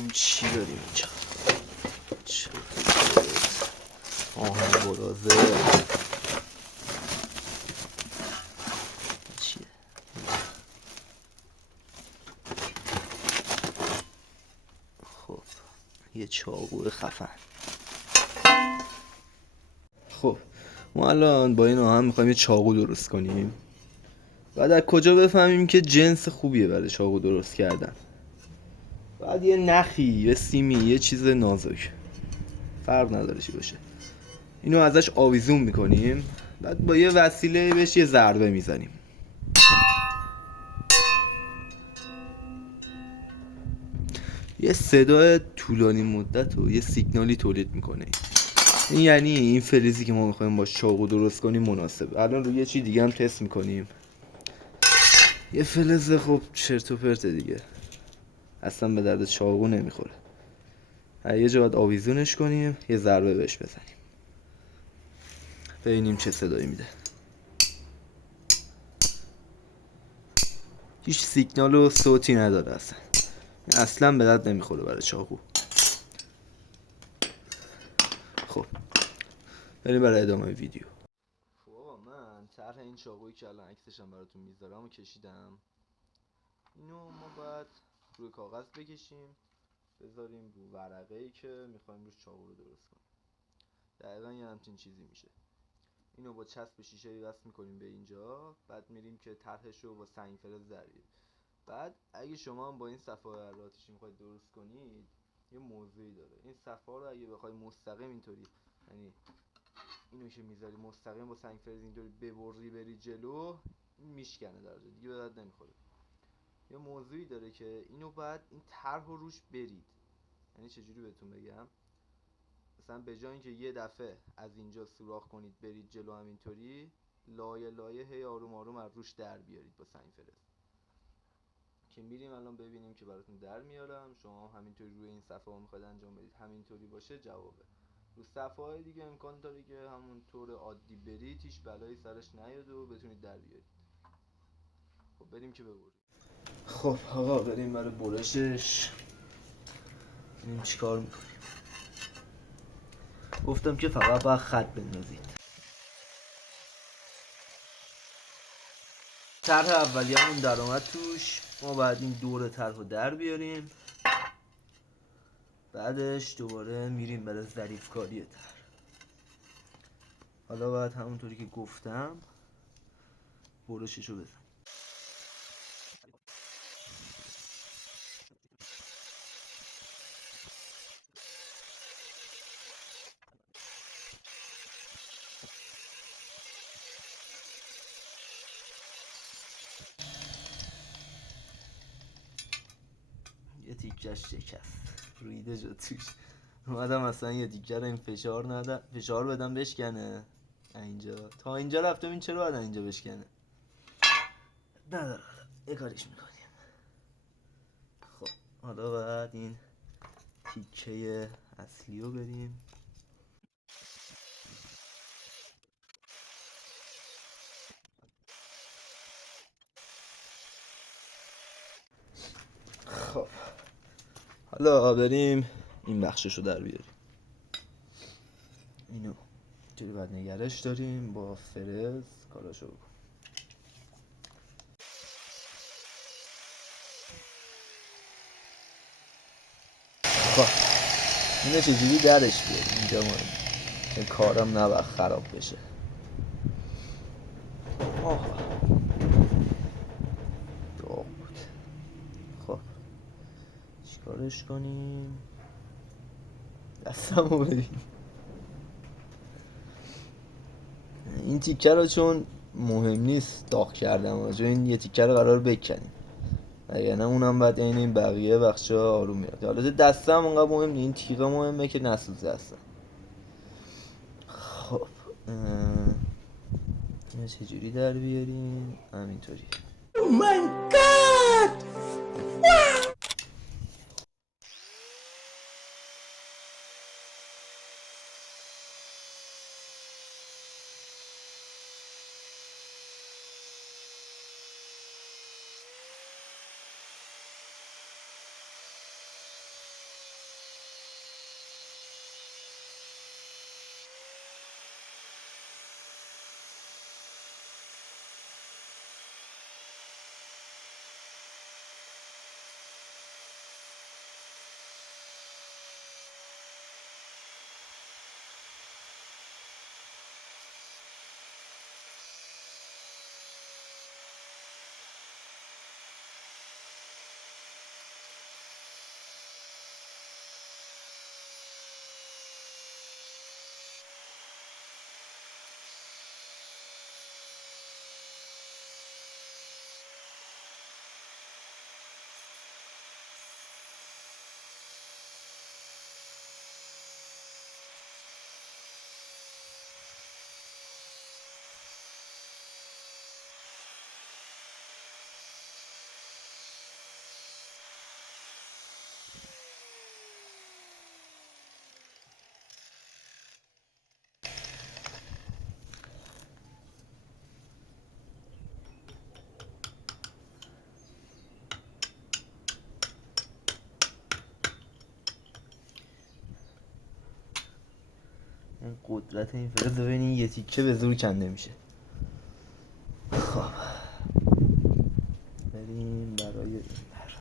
ببینیم چی داریم اینجا. آهن برازه چیه؟ خب یه چاقو خفن. خب ما الان با این آهن میخوایم یه چاقو درست کنیم. بعد از کجا بفهمیم که جنس خوبیه برای چاقو درست کردن؟ بعد یه نخی، یه سیمی، یه چیز نازک، فرق نداره چی باشه، اینو ازش آویزون میکنیم. بعد با یه وسیله بهش یه ضربه میزنیم. یه صدای طولانی مدت و یه سیگنالی تولید میکنه. این یعنی این فلزی که ما میخوایم با چاقو درست کنیم مناسبه. الان روی یه چی دیگه هم تست میکنیم. یه فلز خب چرت و پرت دیگه، اصلا به درد چاقو نمیخوره. یه جا باید آویزونش کنیم، یه ضربه بهش بزنیم، ببینیم چه صدایی میده. هیچ سیگنال و صوتی نداره، اصلا به درد نمیخوره برای چاقو. خب بریم برای ادامه ویدیو. خب آقا من طرح این چاقویی که الان عکسشم براتون میذارم و کشیدم. اینو ما باید روی کاغذ بکشیم، بذاریم رو ورقه‌ای که میخوایم روش چاقو رو درست کنیم. دقیقا یه همچین چیزی میشه. اینو با چسب شیشه وصل میکنیم به اینجا. بعد میریم که طرحش رو با سنگ فلز ضریب. بعد اگه شما هم با این صفحه آتیشی میخواید درست کنید، یه موضوعی داره. این صفحه رو اگه بخوای مستقیم اینطوری، یعنی اینو که میذاری مستقیم با سنگ فلز اینطوری ببری بری جلو، میشکنه در جا دیگه، به درد نمیخوره. یه موضوعی داره که اینو بعد این طرح رو روش برید. یعنی چجوری بهتون بگم؟ مثلا به جای اینکه یه دفعه از اینجا سوراخ کنید برید جلو، همینطوری لایه لایه هی آروم آروم از روش در بیارید با سنگ فلز. که میریم الان ببینیم که براتون در میارم. شما همینطوری روی این صفحه ها میخواید انجام بدید، همینطوری باشه جوابه. رو صفحه های دیگه امکان داره که همون طور عادی برید، هیچ بلایی سرش نیاد و بتونید در بیارید. خب بریم که ببریم. خب آقا بریم برای برشش. ببینیم چیکار میکنیم. گفتم که فقط باید خط بندازید. طرح اولیه‌مون در اومد توش. ما بعد این دور طرح رو در بیاریم. بعدش دوباره میریم برای ظریف کاری طرح. حالا باید همونطوری که گفتم برششو بزنیم. یه تیکش شکست، ریده شد توش. اومدم اصلا یه تیکه رو این فشار بدم بشکنه. اینجا تا اینجا رفتم، این چرا باید اینجا بشکنه؟ نداره، یه کاریش میکنیم. خب حالا باید این تیکه اصلی رو بریم. خب حالا بریم این بخشش رو در بیاریم. اینو اینجوری باید نگرش داریم با فرز کاراشو بکن. خب اینو چجوری درش بیاریم اینجا مهم، این کارم نباید خراب بشه. آها داغ بود. خب چیکارش کنیم؟ دستمو ببین. این تیکه رو چون مهم نیست داغ کردم، چون این یه تیکه رو قرار بکنیم، اگه نه اونم بعد این بقیه بخشا آروم میاد. حالا دستم اونقدر مهم نیست، این تیغه مهمه که نسوزه اصلا. خب اینو چجوری در بیاریم؟ همینطوری. Oh my God! این قدرت این فرز ببینین یه تیکه به زور کنده میشه. خب بریم برای این بر.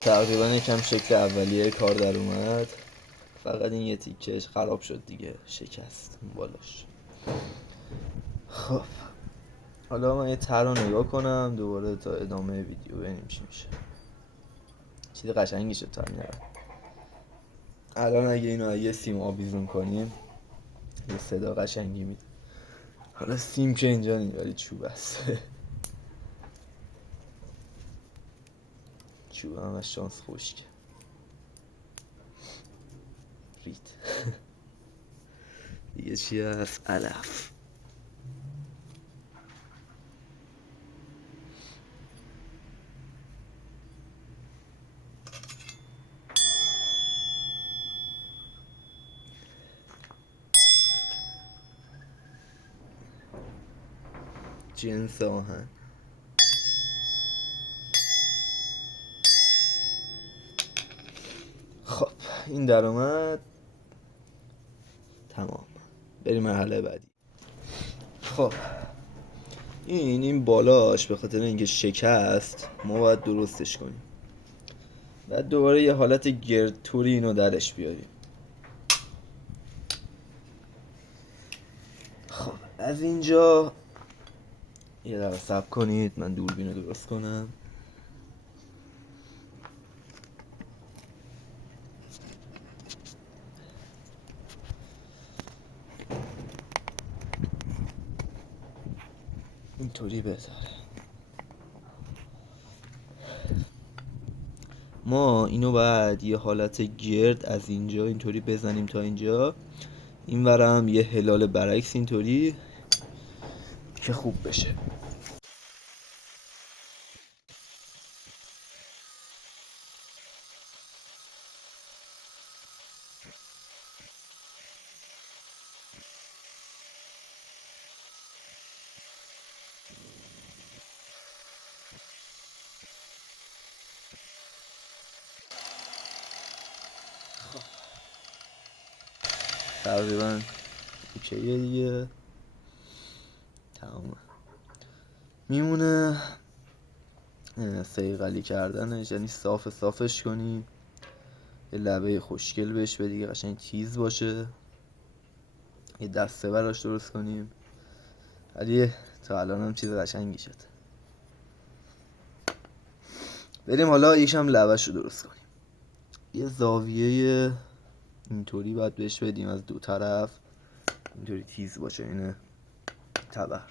تقریبا یکم شکل اولیه کار در اومد، فقط این یه تیکهش خراب شد دیگه، شکست اون بالاش. خب حالا من یه طرح رو نگاه کنم دوباره تا ادامه ویدیو ببینیم چی میشه. چیز قشنگی شد تا این الان اگه اینو یه سیم آویزون کنیم یه صدا قشنگی میده. حالا سیم که اینجا نیست ولی چوب هست. چوب هم از شانس خشکه رید. دیگه چی هست؟ علف. جنس آهن. خب این در اومد تمام. بریم مرحله بعدی. خب این بالاش به خاطر اینکه شکست ما باید درستش کنیم. بعد دوباره یه حالت گردتوری اینو درش بیاریم. خب از اینجا یه دقیقه صبر کنید من دوربین رو درست کنم. اینطوری بهتره. ما اینو باید یه حالت گرد از اینجا اینطوری بزنیم تا اینجا، این ورم یه هلال برعکس اینطوری که خوب بشه. تقریبا اوکیه دیگه، تمام. میمونه صیقلی کردنش، یعنی صافش کنیم، یه لبه خوشگل بهش بدی قشنگ تیز باشه، یه دسته براش درست کنیم. ولی تا الان هم چیز قشنگی شد. بریم حالا یکم لبه‌شو درست کنیم. یه زاویه اینطوری باید بهش بدیم از دو طرف، اینطوری تیز باشه اینه تبر.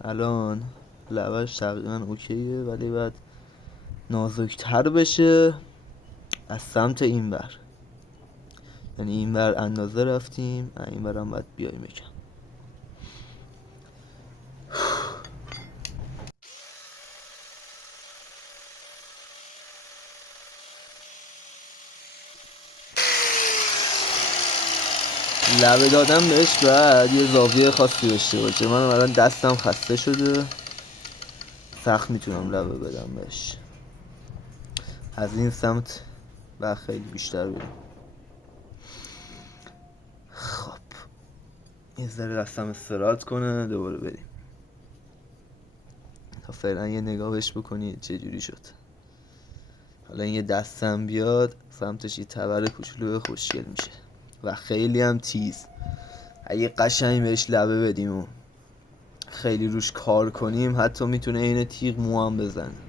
الان لبش تقریبا اوکیه ولی باید نازکتر بشه از سمت این بر. یعنی این ور اندازه رفتیم، این ور هم باید بیاییم یکم. لبه دادم بهش بعد یه زاویه خاصی داشته باشه. من الان دستم خسته شده، سخت میتونم لبه بدم بهش. از این سمت و خیلی بیشتر بریم. خب یه ذره دستم استراحت کنه دوباره بریم. تا فعلا یه نگاه بهش بکنید چجوری شد. حالا این یه دستم بیاد سمتش یه تبر کوچولو خوشگل میشه و خیلی هم تیز. اگه قشنگ بهش لبه بدیم و خیلی روش کار کنیم حتی میتونه این تیغ مو هم بزنه.